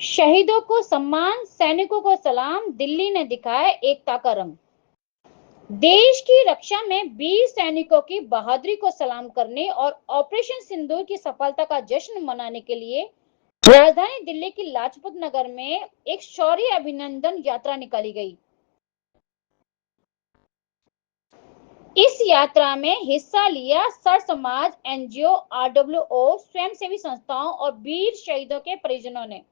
शहीदों को सम्मान, सैनिकों को सलाम, दिल्ली ने दिखाया एकता का रंग। देश की रक्षा में वीर सैनिकों की बहादुरी को सलाम करने और ऑपरेशन सिंदूर की सफलता का जश्न मनाने के लिए राजधानी दिल्ली की लाजपत नगर में एक शौर्य अभिनंदन यात्रा निकाली गई। इस यात्रा में हिस्सा लिया सर समाज, एनजीओ, आरडब्ल्यूओ, स्वयंसेवी संस्थाओं और वीर शहीदों के परिजनों ने।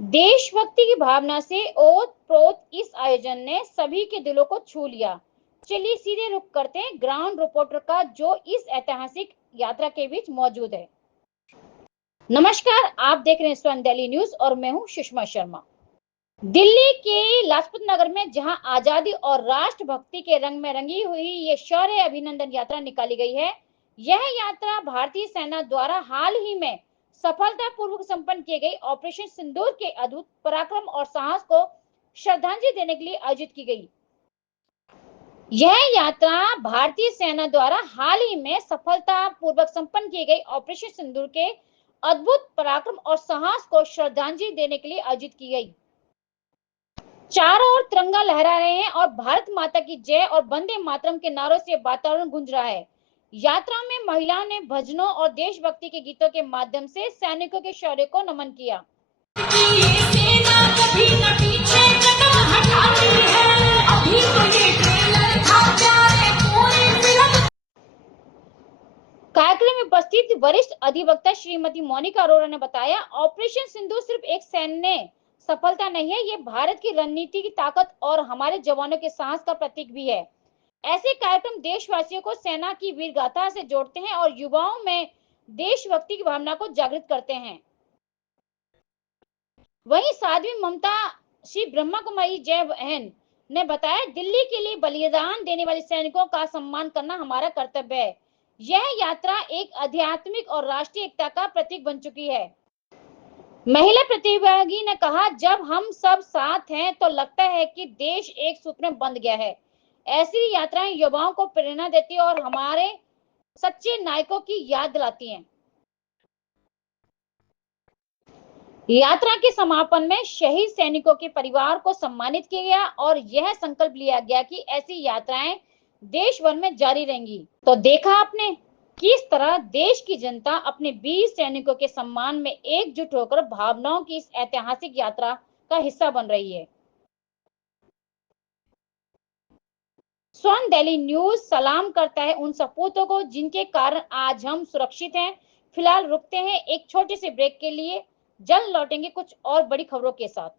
देशभक्ति की भावना से ओत-प्रोत इस आयोजन ने सभी के दिलों को छू लिया। चलिए सीधे रुख करते हैं ग्राउंड रिपोर्टर का, जो इस ऐतिहासिक यात्रा के बीच मौजूद है। नमस्कार, आप देख रहे हैं स्वर्ण दिल्ली न्यूज और मैं हूं सुषमा शर्मा। दिल्ली के लाजपत नगर में जहां आजादी और राष्ट्रभक्ति के रंग में रंगी हुई ये शौर्य अभिनंदन यात्रा निकाली गई है। यह यात्रा भारतीय सेना द्वारा हाल ही में सफलतापूर्वक संपन्न किए गई ऑपरेशन सिंदूर के अद्भुत पराक्रम और साहस को श्रद्धांजलि देने के लिए आयोजित की गई। यह यात्रा भारतीय सेना द्वारा हाल ही में सफलतापूर्वक संपन्न किए गई ऑपरेशन सिंदूर के अद्भुत पराक्रम और साहस को श्रद्धांजलि देने के लिए आयोजित की गई। चारों ओर तिरंगा लहरा रहे हैं और भारत माता की जय और वंदे मातरम के नारों से वातावरण गूंज रहा है। यात्रा में महिलाओं ने भजनों और देशभक्ति के गीतों के माध्यम से सैनिकों के शौर्य को नमन किया। कार्यक्रम में उपस्थित वरिष्ठ अधिवक्ता श्रीमती मोनिका अरोड़ा ने बताया, ऑपरेशन सिंधु सिर्फ एक सैन्य सफलता नहीं है, ये भारत की रणनीति की ताकत और हमारे जवानों के साहस का प्रतीक भी है। ऐसे कार्यक्रम देशवासियों को सेना की वीर गाथा से जोड़ते हैं और युवाओं में देशभक्ति की भावना को जागृत करते हैं। वहीं साध्वी ममता श्री ब्रह्मा कुमारी जय बहन ने बताया, दिल्ली के लिए बलिदान देने वाले सैनिकों का सम्मान करना हमारा कर्तव्य है। यह यात्रा एक आध्यात्मिक और राष्ट्रीय एकता का प्रतीक बन चुकी है। महिला प्रतिभागी ने कहा, जब हम सब साथ हैं तो लगता है कि देश एक सूत्र में बंध गया है। ऐसी यात्राएं युवाओं को प्रेरणा देती है और हमारे सच्चे नायकों की याद दिलाती हैं। यात्रा के समापन में शहीद सैनिकों के परिवार को सम्मानित किया गया और यह संकल्प लिया गया कि ऐसी यात्राएं देश भर में जारी रहेंगी। तो देखा आपने किस तरह देश की जनता अपने वीर सैनिकों के सम्मान में एकजुट होकर भावनाओं की इस ऐतिहासिक यात्रा का हिस्सा बन रही है। स्वर्ण दिल्ली न्यूज सलाम करता है उन सपूतों को जिनके कारण आज हम सुरक्षित हैं। फिलहाल रुकते हैं एक छोटे से ब्रेक के लिए, जल्द लौटेंगे कुछ और बड़ी खबरों के साथ।